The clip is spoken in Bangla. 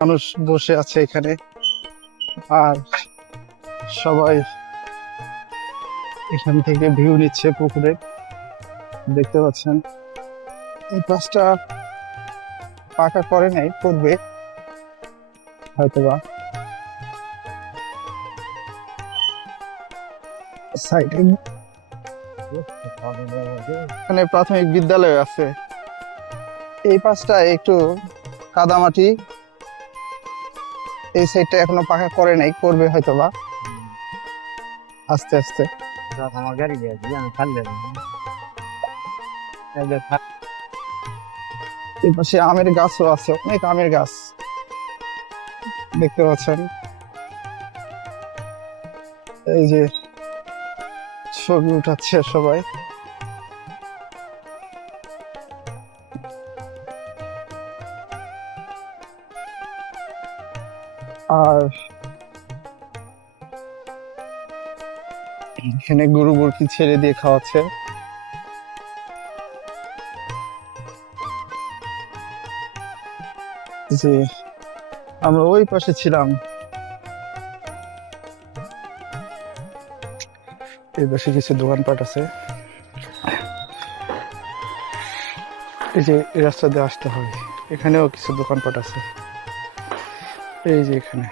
মানুষ বসে আছে এখানে, আর সবাই এখান থেকে ভিউ নিচ্ছে পুকুরে। দেখতে পাচ্ছেন এই পাশটা পাকা করে নাই, করবে হয়তোবা। সাইডে এখানে প্রাথমিক বিদ্যালয় আছে। এই পাশটা একটু কাদামাটি, এই সাইডটা এখনো পাকা করে নাই, করবে হয়তোবা আস্তে আস্তে। এই পাশে আমের গাছও আছে, অনেক আমের গাছ দেখতে পাচ্ছেন। এই যে ছবি উঠাচ্ছে সবাই। আর এখানে গরু বরকি ছেড়ে দিয়ে খাওয়াচ্ছে। যে আমরা ওই পাশে ছিলাম, এই পাশে কিছু দোকানপাট আছে। এই যে এই রাস্তা দিয়ে আসতে হয়, এখানেও কিছু দোকানপাট আছে। এই যে এখানে